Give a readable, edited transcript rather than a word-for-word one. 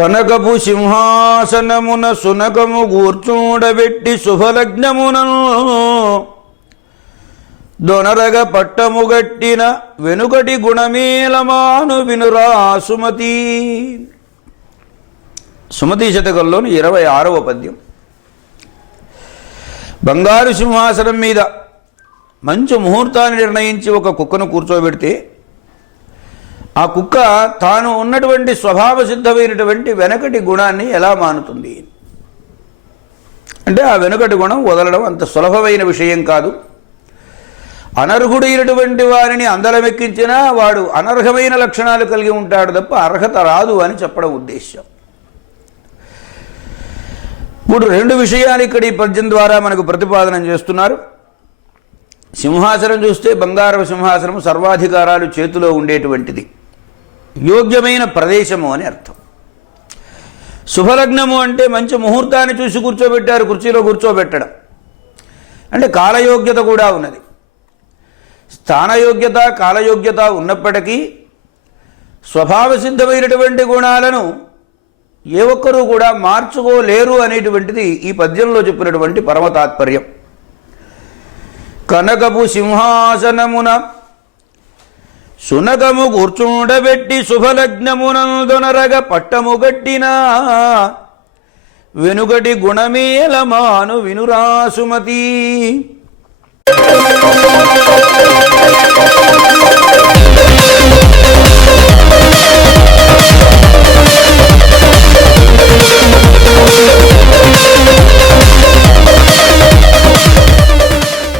కనకపు సింహాసనమున సునకము కూర్చుండబెట్టి శుభలగ్నమునను దొనరగ పట్టముగట్టిన వెనుకటి గుణమేలమాను వినురా సుమతి. సుమతి శతకంలోని 26వ పద్యం. బంగారు సింహాసనం మీద మంచి ముహూర్తాన్ని నిర్ణయించి ఒక కుక్కను కూర్చోబెడితే ఆ కుక్క తాను ఉన్నటువంటి స్వభావ సిద్ధమైనటువంటి వెనకటి గుణాన్ని ఎలా మానుతుంది అంటే, ఆ వెనుకటి గుణం వదలడం అంత సులభమైన విషయం కాదు. అనర్హుడైనటువంటి వారిని అందలమెక్కించినా వాడు అనర్హమైన లక్షణాలు కలిగి ఉంటాడు తప్ప అర్హత రాదు అని చెప్పడం ఉద్దేశ్యం. ఇప్పుడు రెండు విషయాలు ఇక్కడ ఈ పద్యం ద్వారా మనకు ప్రతిపాదన చేస్తున్నారు. సింహాసనం చూస్తే బంగారపు సింహాసనం సర్వాధికారాలు చేతిలో ఉండేటువంటిది, యోగ్యమైన ప్రదేశము అని అర్థం. శుభలగ్నము అంటే మంచి ముహూర్తాన్ని చూసి కూర్చోబెట్టారు, కుర్చీలో కూర్చోబెట్టడం అంటే కాలయోగ్యత కూడా ఉన్నది. స్థానయోగ్యత కాలయోగ్యత ఉన్నప్పటికీ స్వభావ సిద్ధమైనటువంటి గుణాలను ఏ ఒక్కరూ కూడా మార్చుకోలేరు అనేటువంటిది ఈ పద్యంలో చెప్పినటువంటి పరమ తాత్పర్యం. కనకపు సింహాసనమున సునకము కూర్చుండబెట్టి శుభలగ్నమునందొనరగ పట్టము గట్టినా వెనుకటి గుణమేలమాను వినురా సుమతి.